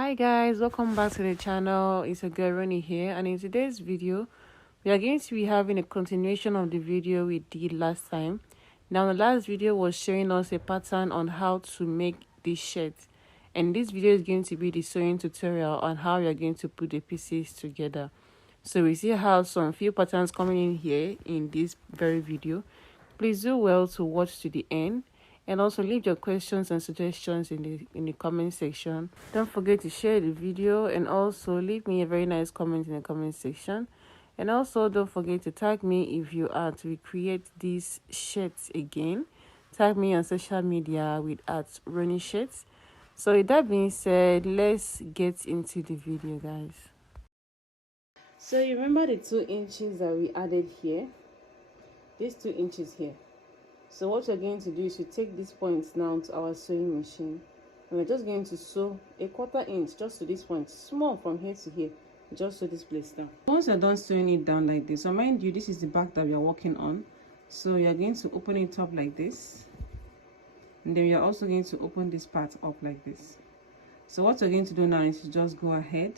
Hi guys, welcome back to the channel. It's a girl Ronnie here, and in today's video we are going to be having a continuation of the video we did last time. Now the last video was showing us a pattern on how to make this shirt, and this video is going to be the sewing tutorial on how you're going to put the pieces together. So we see how some few patterns coming in here in this very video. Please do well to watch to the end, and also leave your questions and suggestions in the comment section. Don't forget to share the video, and also leave me a very nice comment in the comment section. And also don't forget to tag me if you are to recreate these shirts again. Tag me on social media with @RONISHIET. So with that being said, let's get into the video, guys. So you remember the 2 inches that we added here? These 2 inches here. So what you're going to do is you take these points now to our sewing machine, and we're just going to sew a 1/4 inch just to this point, small from here to here. Just sew this place down. Once you're done sewing it down like this, so mind you, this is the back that we are working on, so you're going to open it up like this, and then you're also going to open this part up like this. So what you're going to do now is to just go ahead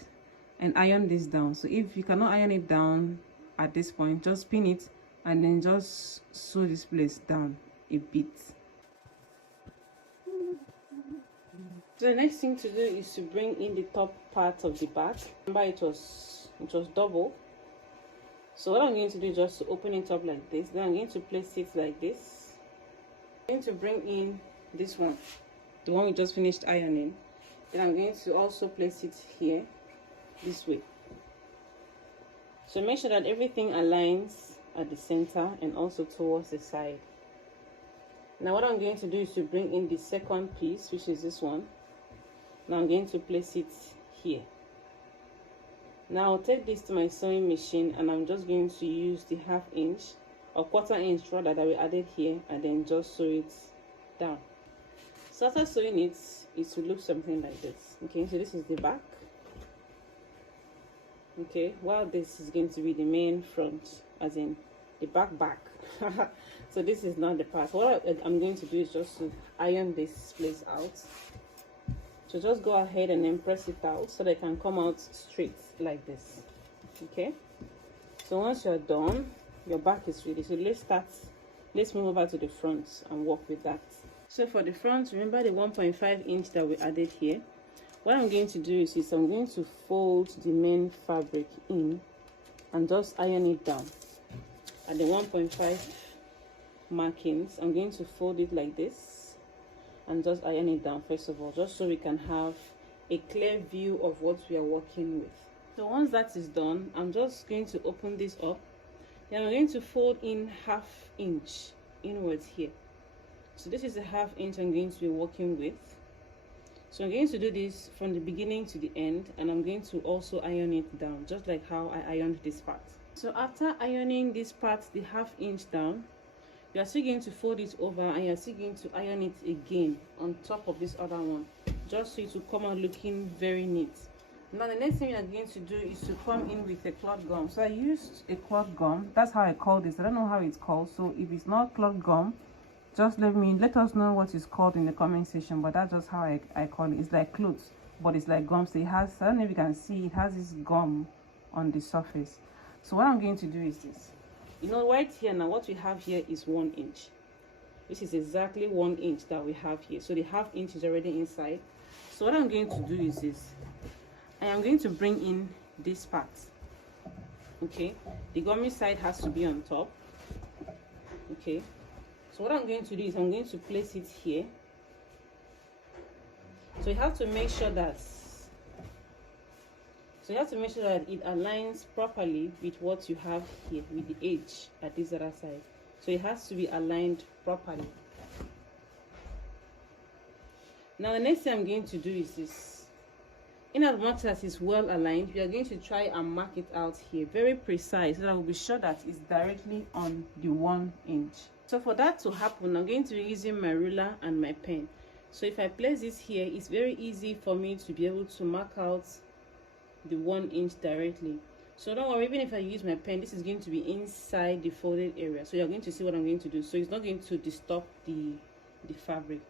and iron this down. So if you cannot iron it down at this point, just pin it and then just sew this place down a bit. So the next thing to do is to bring in the top part of the back. Remember it was double. So what I'm going to do is just to open it up like this. Then I'm going to place it like this. I'm going to bring in this one, the one we just finished ironing. Then I'm going to also place it here this way. So make sure that everything aligns at the center and also towards the side. Now what I'm going to do is to bring in the second piece, which is this one. Now I'm going to place it here. Now I'll take this to my sewing machine, and I'm just going to use the 1/2 inch or 1/4 inch rather that we added here, and then just sew it down. So after sewing it, it will look something like this. Okay, so this is the back. Okay, while this is going to be the main front, as in the back. So this is not the part. What I'm going to do is just to iron this place out. So just go ahead and then press it out so they can come out straight like this. Okay, so once you're done, your back is ready. So let's move over to the front and work with that. So for the front, remember the 1.5 inch that we added here. What I'm going to do is I'm going to fold the main fabric in and just iron it down at the 1.5 markings. I'm going to fold it like this and just iron it down first of all, just so we can have a clear view of what we are working with. So once that is done, I'm just going to open this up. Then I'm going to fold in 1/2 inch inwards here. So this is a 1/2 inch I'm going to be working with. So I'm going to do this from the beginning to the end, and I'm going to also iron it down just like how I ironed this part. So after ironing this part the 1/2 inch down, you are still going to fold it over, and you are still going to iron it again on top of this other one, just so it will come out looking very neat. Now the next thing you are going to do is to come in with a cloth gum. So I used a cloth gum. That's how I call this. I don't know how it's called, so if it's not cloth gum, just let us know what it's called in the comment section. But that's just how I call it. It's like clothes, but it's like gum. So it has, I don't know if you can see, it has this gum on the surface. So what I'm going to do is this. You know, right here now, what we have here is 1 inch. This is exactly 1 inch that we have here. So the 1/2 inch is already inside. So what I'm going to do is this. I am going to bring in this part. Okay, the gummy side has to be on top. Okay, so what I'm going to do is I'm going to place it here. So you have to make sure that it aligns properly with what you have here, with the edge at this other side. So it has to be aligned properly. Now the next thing I'm going to do is this. In as much as it's well aligned, we are going to try and mark it out here very precise, so that we'll be sure that it's directly on the 1 inch. So for that to happen, I'm going to be using my ruler and my pen. So if I place this here, it's very easy for me to be able to mark out the 1 inch directly. So don't worry, even if I use my pen, this is going to be inside the folded area, so you're going to see what I'm going to do. So it's not going to disturb the fabric.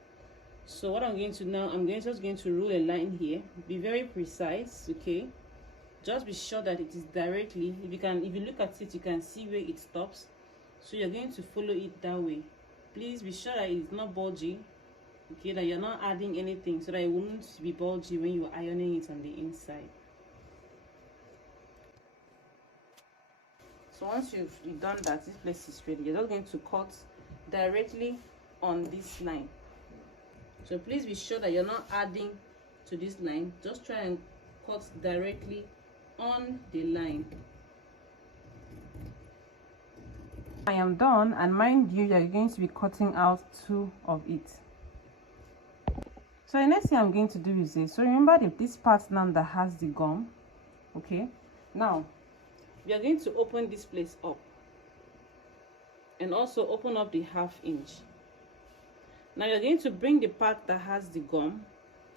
So what I'm going to now, just going to rule a line here. Be very precise, okay? Just be sure that it is directly, if you look at it, you can see where it stops. So you're going to follow it that way. Please be sure that it's not bulgy, okay, that you're not adding anything, so that it won't be bulgy when you're ironing it on the inside. So once you've done that, this place is ready. You're just going to cut directly on this line. So please be sure that you're not adding to this line. Just try and cut directly on the line. I am done, and mind you, you're going to be cutting out 2 of it. So the next thing I'm going to do is this. So remember this part now that has the gum, okay? Now we are going to open this place up and also open up the 1/2 inch. Now you're going to bring the part that has the gum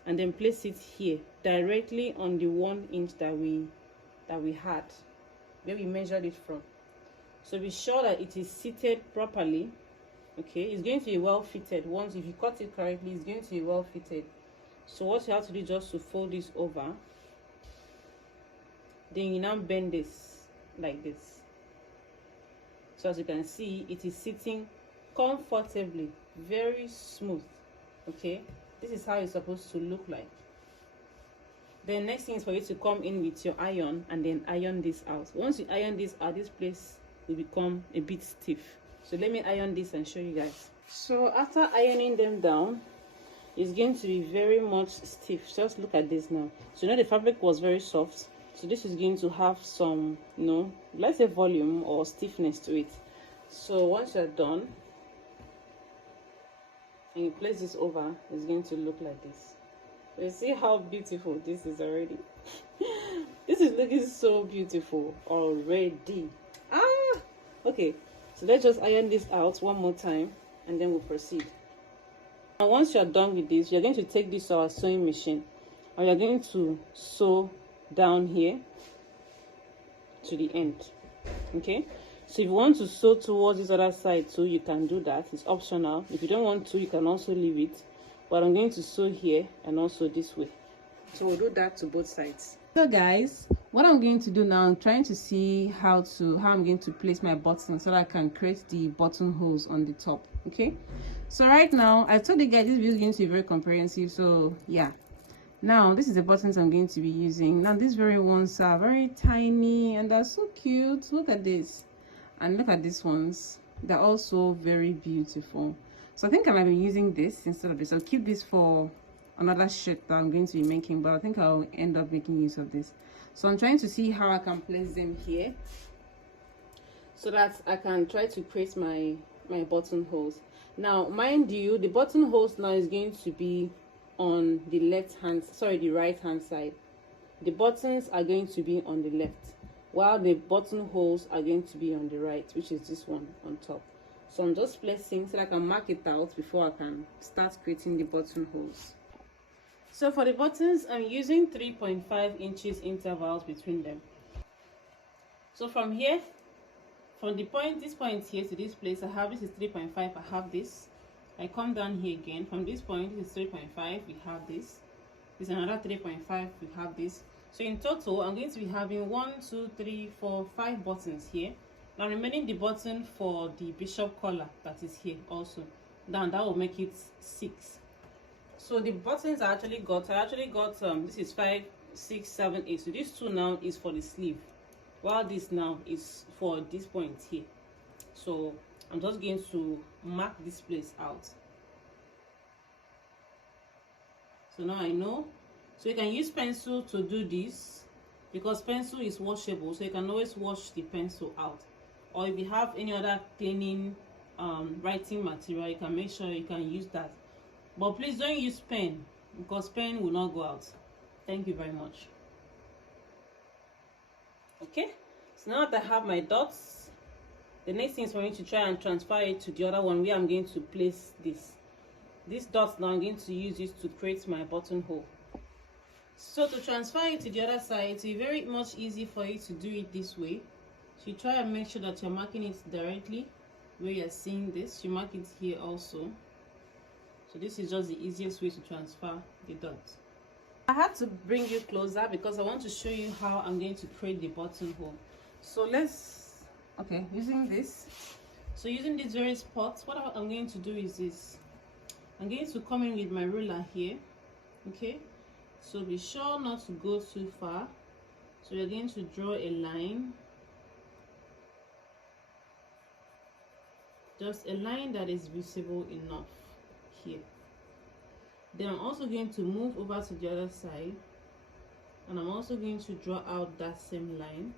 and then place it here directly on the 1 inch that we had, where we measured it from. So be sure that it is seated properly, okay? It's going to be well fitted. Once, if you cut it correctly, it's going to be well fitted. So what you have to do is just to fold this over, then you now bend this like this. So as you can see, it is sitting comfortably, very smooth, okay? This is how it's supposed to look like. The next thing is for you to come in with your iron and then iron this out. Once you iron this out, this place will become a bit stiff. So let me iron this and show you guys. So after ironing them down, it's going to be very much stiff. Just look at this now. So the fabric was very soft, so this is going to have some, let's say volume or stiffness to it. So once you're done and you place this over, it's going to look like this. So you see how beautiful this is already. This is looking so beautiful already. Okay, so let's just iron this out one more time and then we'll proceed. And once you're done with this, you're going to take this to our sewing machine and you're going to sew down here to the end, okay? So if you want to sew towards this other side too, you can do that. It's optional. If you don't want to, you can also leave it, but I'm going to sew here and also this way. So we'll do that to both sides. So guys, what I'm going to do now, I'm trying to see how I'm going to place my button so that I can create the buttonholes on the top, okay? So right now, I told you guys this video is going to be very comprehensive, so yeah. Now this is the buttons I'm going to be using. Now these very ones are very tiny and they're so cute. Look at this, and look at these ones. They're also very beautiful. So I think I might be using this instead of this. I'll keep this for another shirt that I'm going to be making, but I think I'll end up making use of this. So I'm trying to see how I can place them here so that I can try to create my buttonholes. Now mind you, the buttonholes now is going to be on the the right hand side. The buttons are going to be on the left, while the buttonholes are going to be on the right, which is this one on top. So I'm just placing so that I can mark it out before I can start creating the buttonholes. So for the buttons, I'm using 3.5 inches intervals between them. So from here, from this point here to this place, I have this is 3.5, I have this. I come down here again. From this point, this is 3.5, we have this. This is another 3.5, we have this. So in total, I'm going to be having 1, 2, 3, 4, 5 buttons here. Now remaining the button for the bishop collar that is here also. Now that will make it 6. So the buttons I actually got this is 5, 6, 7, 8. So this 2 now is for the sleeve, while this now is for this point here. So I'm just going to mark this place out. So now I know. So you can use pencil to do this because pencil is washable, so you can always wash the pencil out. Or if you have any other cleaning writing material, you can make sure you can use that. But please don't use pen because pen will not go out. Thank you very much. Okay, so now that I have my dots, the next thing is for me to try and transfer it to the other one where I'm going to place this. These dots now I'm going to use this to create my buttonhole. So to transfer it to the other side, it's very much easy for you to do it this way. So you try and make sure that you're marking it directly where you're seeing this. You mark it here also. So this is just the easiest way to transfer the dots. I had to bring you closer because I want to show you how I'm going to create the buttonhole. So using this. So using these various spots, what I'm going to do is this. I'm going to come in with my ruler here. Okay, so be sure not to go too far. So we're going to draw a line. Just a line that is visible enough here. Then I'm also going to move over to the other side, and I'm also going to draw out that same line.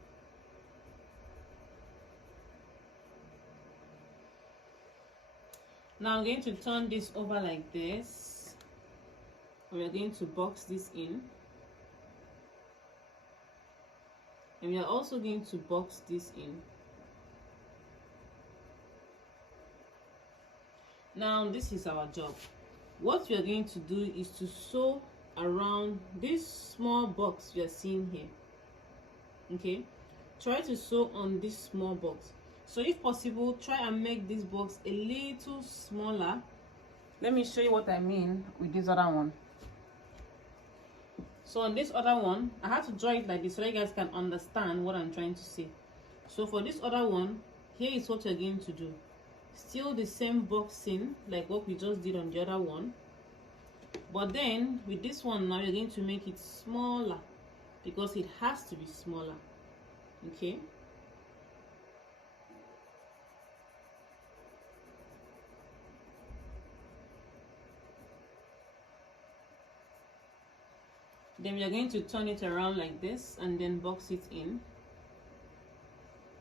Now I'm going to turn this over like this, and we're going to box this in, and we are also going to box this in. Now this is our job. What we are going to do is to sew around this small box we are seeing here. Okay, try to sew on this small box. So if possible, try and make this box a little smaller. Let me show you what I mean with this other one. So on this other one, I have to draw it like this so that you guys can understand what I'm trying to say. So for this other one, here is what you're going to do. Still the same boxing like what we just did on the other one, but then with this one now you're going to make it smaller because it has to be smaller. Okay, then we are going to turn it around like this and then box it in,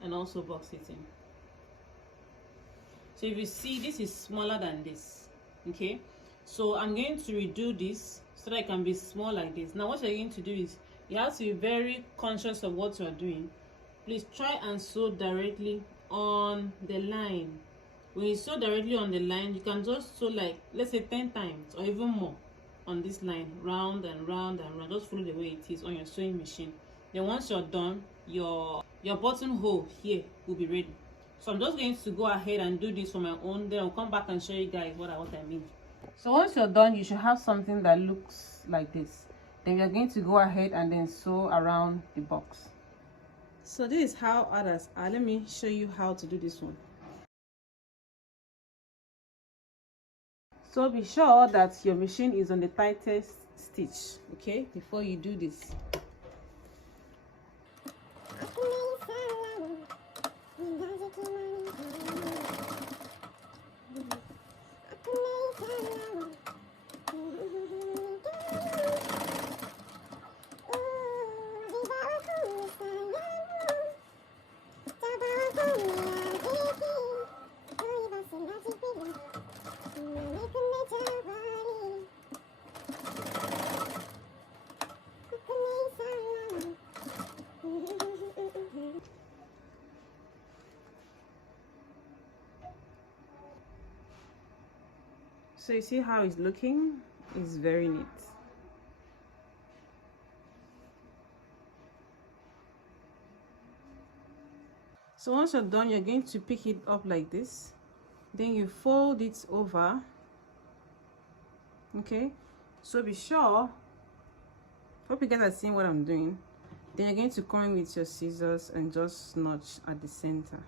and also box it in. So if you see, this is smaller than this. Okay, so I'm going to redo this so that it can be small like this. Now what you're going to do is you have to be very conscious of what you're doing. Please try and sew directly on the line. When you sew directly on the line, you can just sew like, let's say 10 times or even more on this line, round and round and round. Just follow the way it is on your sewing machine. Then once you're done, your buttonhole here will be ready. So I'm just going to go ahead and do this for my own, then I'll come back and show you guys what I mean. So once you're done, you should have something that looks like this. Then you're going to go ahead and then sew around the box. So this is how others are. Let me show you how to do this one. So be sure that your machine is on the tightest stitch, okay, before you do this. So you see how it's looking? It's very neat. So once you're done, you're going to pick it up like this. Then you fold it over. Okay, so be sure, hope you guys are seeing what I'm doing. Then you're going to come in with your scissors and just notch at the center.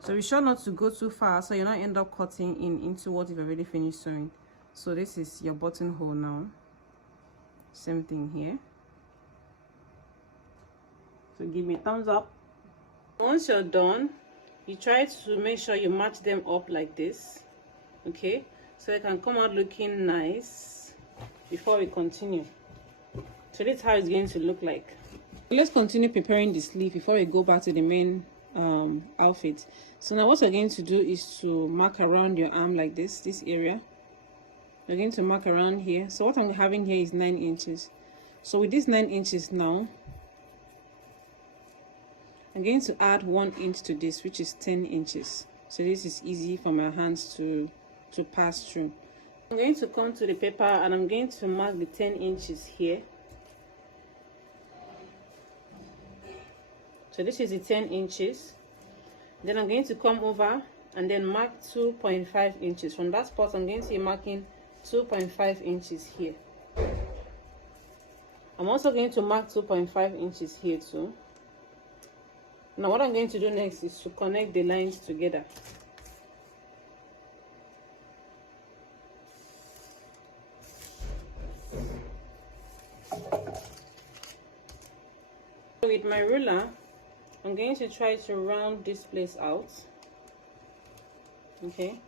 So be sure not to go too far so you don't end up cutting into what you've already finished sewing. So this is your buttonhole now. Same thing here. So give me a thumbs up. Once you're done, you try to make sure you match them up like this. Okay, so it can come out looking nice before we continue. So this is how it's going to look like. Let's continue preparing the sleeve before we go back to the main outfit. So now what we're going to do is to mark around your arm like this area. We're going to mark around here. So what I'm having here is 9 inches. So with this 9 inches now, I'm going to add 1 inch to this, which is 10 inches. So this is easy for my hands to pass through. I'm going to come to the paper and I'm going to mark the 10 inches here. So this is the 10 inches. Then I'm going to come over and then mark 2.5 inches. From that spot, I'm going to be marking 2.5 inches here. I'm also going to mark 2.5 inches here too. Now what I'm going to do next is to connect the lines together. With my ruler, I'm going to try to round this place out. Okay,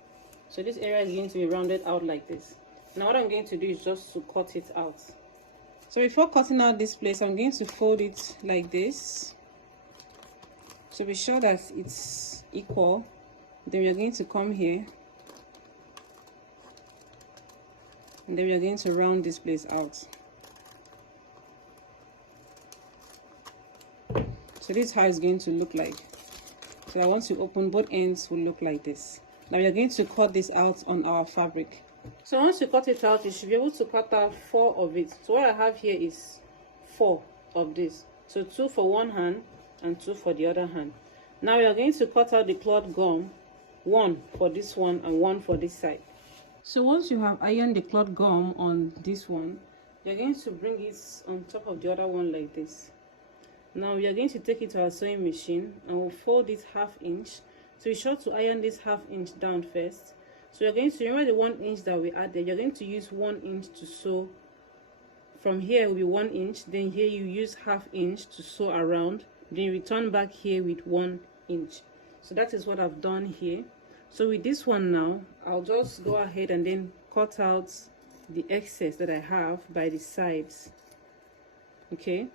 so this area is going to be rounded out like this. Now what I'm going to do is just to cut it out. So before cutting out this place, I'm going to fold it like this to be sure that it's equal. Then we're going to come here, and then we're going to round this place out. So this is how it's going to look like. So I want to open both ends will look like this. Now we are going to cut this out on our fabric. So once you cut it out, you should be able to cut out 4 of it. So what I have here is 4 of this. So 2 for one hand and 2 for the other hand. Now we are going to cut out the cloth gum, 1 for this one and 1 for this side. So once you have ironed the cloth gum on this one, you're going to bring it on top of the other one like this. Now we are going to take it to our sewing machine and we'll fold it 1/2 inch. So be sure to iron this 1/2 inch down first. So you're going to remember the 1 inch that we added. You're going to use 1 inch to sew. From here will be 1 inch. Then here you use 1/2 inch to sew around. Then return back here with 1 inch. So that is what I've done here. So with this one now, I'll just go ahead and then cut out the excess that I have by the sides. Okay.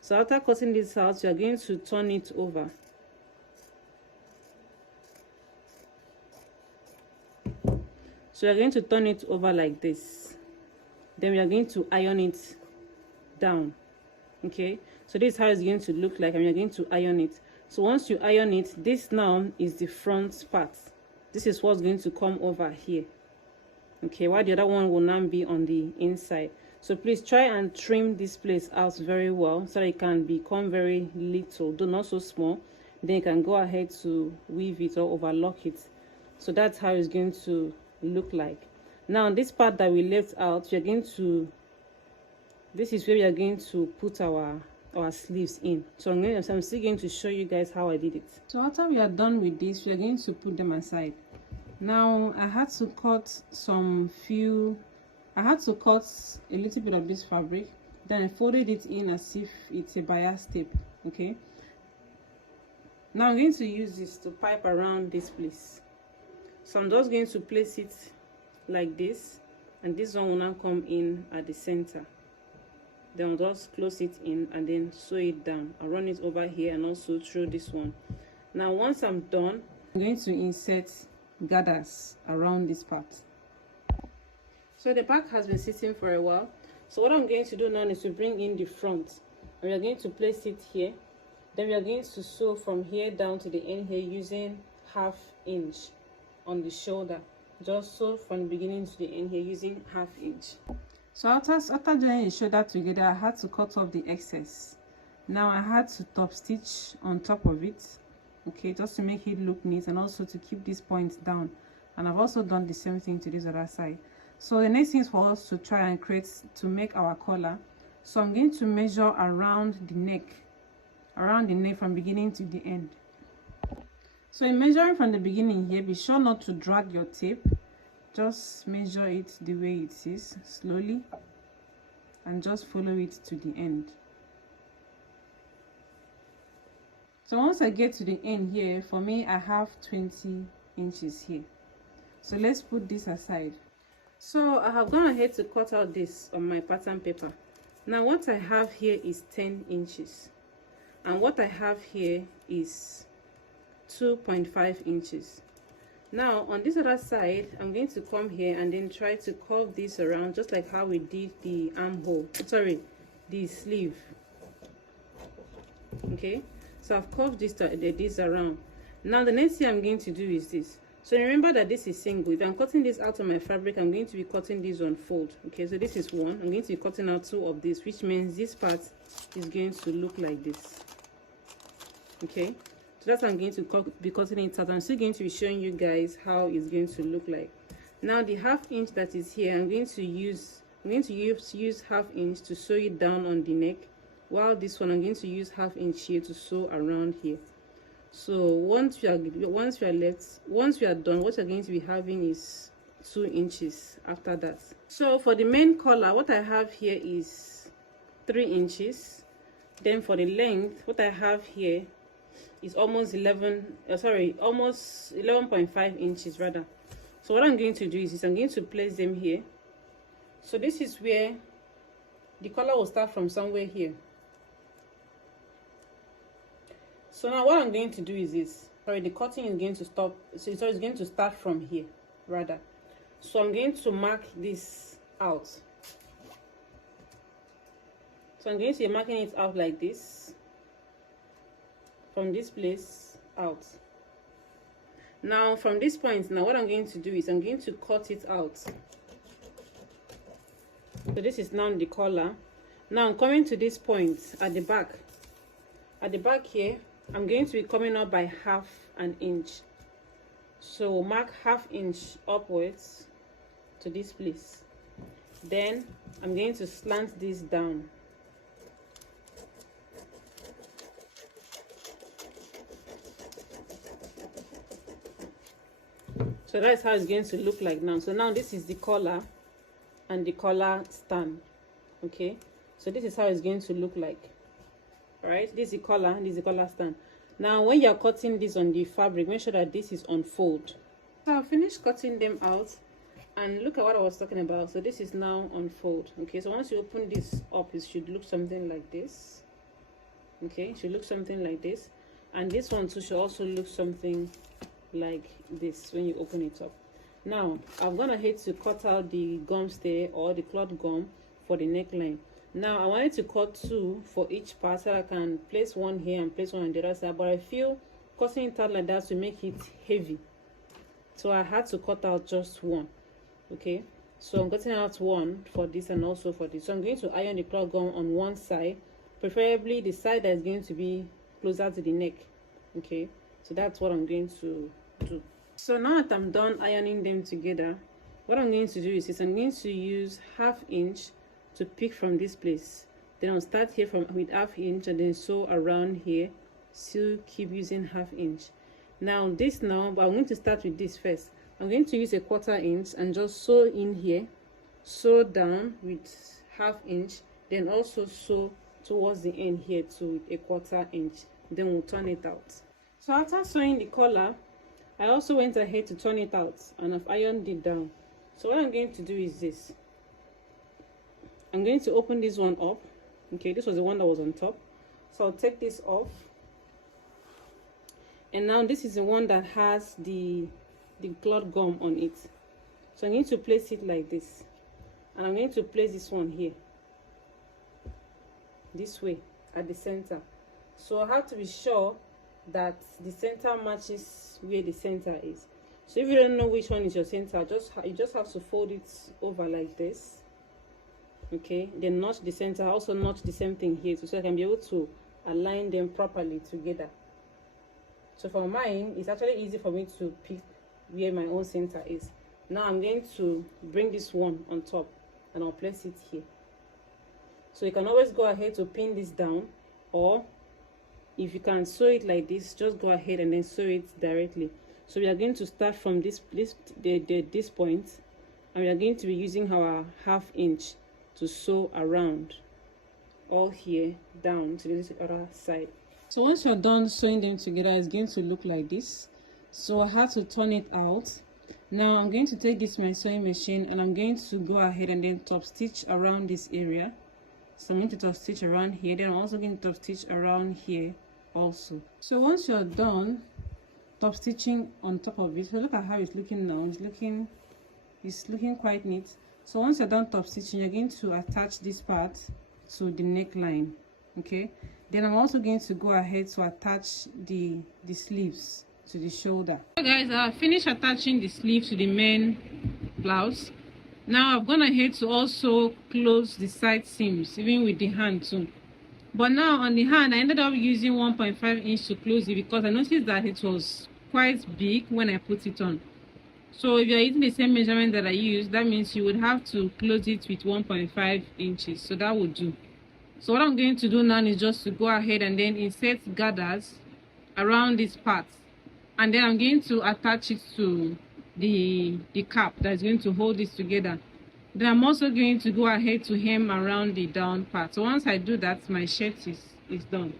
So after cutting this out, you're going to turn it over. So you're going to turn it over like this. Then we are going to iron it down. Okay, so this is how it's going to look like, and you're going to iron it. So once you iron it, this now is the front part. This is what's going to come over here. Okay, while the other one will now be on the inside. So please try and trim this place out very well so that it can become very little, though not so small. Then you can go ahead to weave it or overlock it. So that's how it's going to look like. Now this part that we left out, we're going to, this is where we are going to put our sleeves in. So I'm still going to show you guys how I did it. So after we are done with this, we are going to put them aside. Now I had to cut a little bit of this fabric, then I folded it in as if it's a bias tape. Okay, now I'm going to use this to pipe around this place. So I'm just going to place it like this, and this one will now come in at the center. Then I'll just close it in and then sew it down. I'll run it over here and also through this one. Now once I'm done, I'm going to insert gathers around this part. So the back has been sitting for a while. So what I'm going to do now is to bring in the front. And we are going to place it here. Then we are going to sew from here down to the end here using 1/2 inch on the shoulder. Just sew from the beginning to the end here using 1/2 inch. So after joining the shoulder together, I had to cut off the excess. Now I had to top stitch on top of it. Okay, just to make it look neat and also to keep this point down. And I've also done the same thing to this other side. So the next thing is for us to try and make our collar. So I'm going to measure around the neck from beginning to the end. So in measuring from the beginning here, be sure not to drag your tape. Just measure it the way it is, slowly, and just follow it to the end. So once I get to the end here, for me I have 20 inches here. So let's put this aside. So I have gone ahead to cut out this on my pattern paper. Now what I have here is 10 inches, and what I have here is 2.5 inches. Now on this other side, I'm going to come here and then try to curve this around just like how we did the armhole, sorry, the sleeve. Okay, so I've curved this around. Now the next thing I'm going to do is this. So remember that this is single. If I'm cutting this out of my fabric, I'm going to be cutting this on fold. Okay, so this is one. I'm going to be cutting out 2 of this, which means this part is going to look like this. Okay, So that's how I'm going to be cutting it out. I'm still going to be showing you guys how it's going to look like. Now the ½ inch that is here, I'm going to use ½ inch to sew it down on the neck, while this one I'm going to use ½ inch here to sew around here. So once we are done, what you're going to be having is 2 inches after that. So for the main collar, what I have here is 3 inches. Then for the length, what I have here is almost 11.5 inches rather. So what I'm going to do is I'm going to place them here. So this is where the collar will start from, somewhere here. So now what I'm going to do is this. Sorry, the cutting is going to stop. So it's going to start from here rather. So I'm going to mark this out. So I'm going to be marking it out like this, from this place out. Now from this point, now what I'm going to do is I'm going to cut it out. So this is now the collar. Now I'm coming to this point at the back. At the back here, I'm going to be coming up by ½ inch. So mark ½ inch upwards to this place. Then I'm going to slant this down. So that's how it's going to look like now. So now this is the collar and the collar stand. Okay, so this is how it's going to look like. All right, this is the collar, this is the collar stand. Now when you're cutting this on the fabric, make sure that this is on fold. So I've finished cutting them out, and look at what I was talking about. So this is now on fold. Okay, so once you open this up, it should look something like this. Okay, it should look something like this, and this one too should also look something like this when you open it up. Now I'm gonna head to cut out the gum stay or the cloth gum for the neckline. Now I wanted to cut 2 for each part so I can place one here and place one on the other side, but I feel cutting it out like that to make it heavy, so I had to cut out just 1. Okay, so I'm cutting out 1 for this and also for this. So I'm going to iron the cloth gum on one side, preferably the side that is going to be closer to the neck. Okay, so that's what I'm going to do. So now that I'm done ironing them together, what I'm going to do is I'm going to use ½ inch to pick from this place. Then I'll start here with ½ inch and then sew around here. Still keep using ½ inch. Now this now, but I'm going to start with this first. I'm going to use a ¼ inch and just sew in here, sew down with ½ inch, then also sew towards the end here too with a ¼ inch. Then we'll turn it out. So after sewing the collar, I also went ahead to turn it out and I've ironed it down. So what I'm going to do is this. I'm going to open this one up. Okay, this was the one that was on top. So I'll take this off. And now this is the one that has the cloth gum on it. So I'm going to place it like this. And I'm going to place this one here. This way at the center. So I have to be sure that the center matches where the center is. So if you don't know which one is your center, you just have to fold it over like this. Okay, then notch the center. Also notch the same thing here so I can be able to align them properly together. So for mine, it's actually easy for me to pick where my own center is. Now I'm going to bring this one on top and I'll place it here. So you can always go ahead to pin this down, or if you can sew it like this, just go ahead and then sew it directly. So we are going to start from this point, and we are going to be using our ½ inch to sew around all here down to this other side. So once you're done sewing them together, it's going to look like this. So I have to turn it out. Now I'm going to take this my sewing machine and I'm going to go ahead and then top stitch around this area. So I'm going to top stitch around here, then I'm also going to top stitch around here also. So once you're done top stitching on top of it, so look at how it's looking now. It's looking quite neat. So once you're done top stitching, you're going to attach this part to the neckline. Okay, then I'm also going to go ahead to attach the sleeves to the shoulder. So guys, I finished attaching the sleeve to the main blouse. Now I've gone ahead to also close the side seams, even with the hand too. But now on the hand, I ended up using 1.5 inch to close it because I noticed that it was quite big when I put it on. So if you're using the same measurement that I used, that means you would have to close it with 1.5 inches. So that would do. So what I'm going to do now is just to go ahead and then insert gathers around this part. And then I'm going to attach it to the cap that's going to hold this together. Then I'm also going to go ahead to hem around the down part. So once I do that, my shirt is done.